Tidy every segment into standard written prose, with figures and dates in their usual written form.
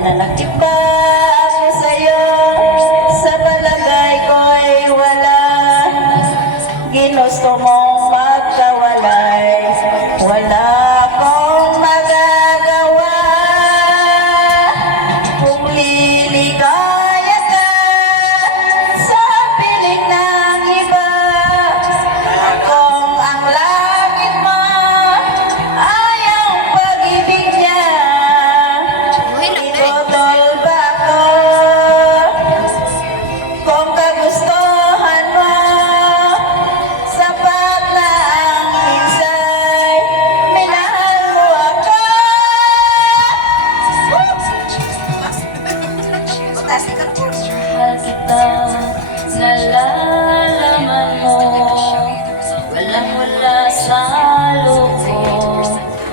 na nakita ako sa'yo. Sa palagay ko'y wala. Ginusto mong magkawalay. Wala akong magagawa. Kung liligaya ka sa piling ng iba, kung ang langit mo ay ang pag-ibig niya, itutol ba ko kung kagustuhan mo? Sapat na ang minsay, minahal mo ako. Mahal kita, nalalaman mo, walang-wala sa loob ko,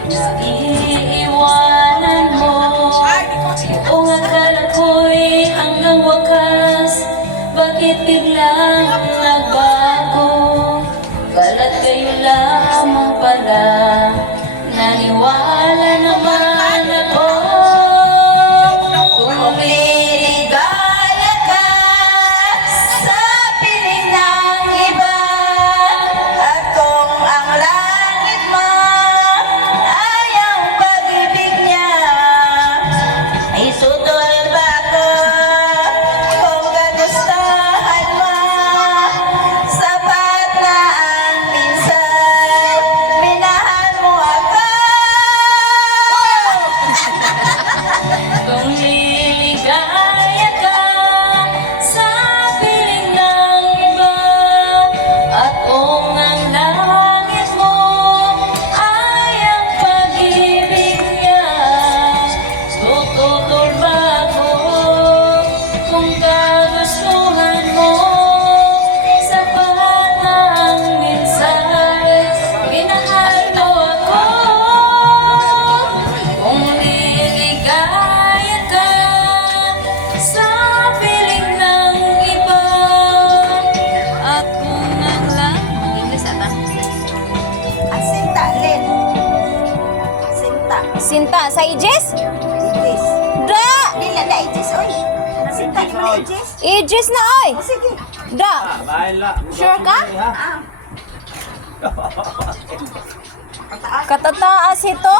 naiiwanan mo. Buong akala ko'y hanggang wakas, bakit biglang nagbago? Balat kayo lamang pala, naniwala naman ako. Kung liligaya ka sa piling ng iba, at kung ang langit mo ay ang pag-ibig niya, itutol ba ko kung kagustuhan mo? Sapat na ang minsay, minahal mo ako. Kung liligaya ka sa piling ng iba, at kung ang langit mo ay ang pag-ibig niya, tututol ba ko kung kagustuhan mo? Sapat na ang minsay, minahal mo ako. Kung liligaya ka sa piling ng iba, at kung ang langit Sinta, Len. Sinta. Sinta, sa Aegis? Aegis. Da! Dila na Aegis, oy. Sinta, di ba Aegis? Aegis na, oy! O, sige. Da! Sure ka? Ah. Katataas ito.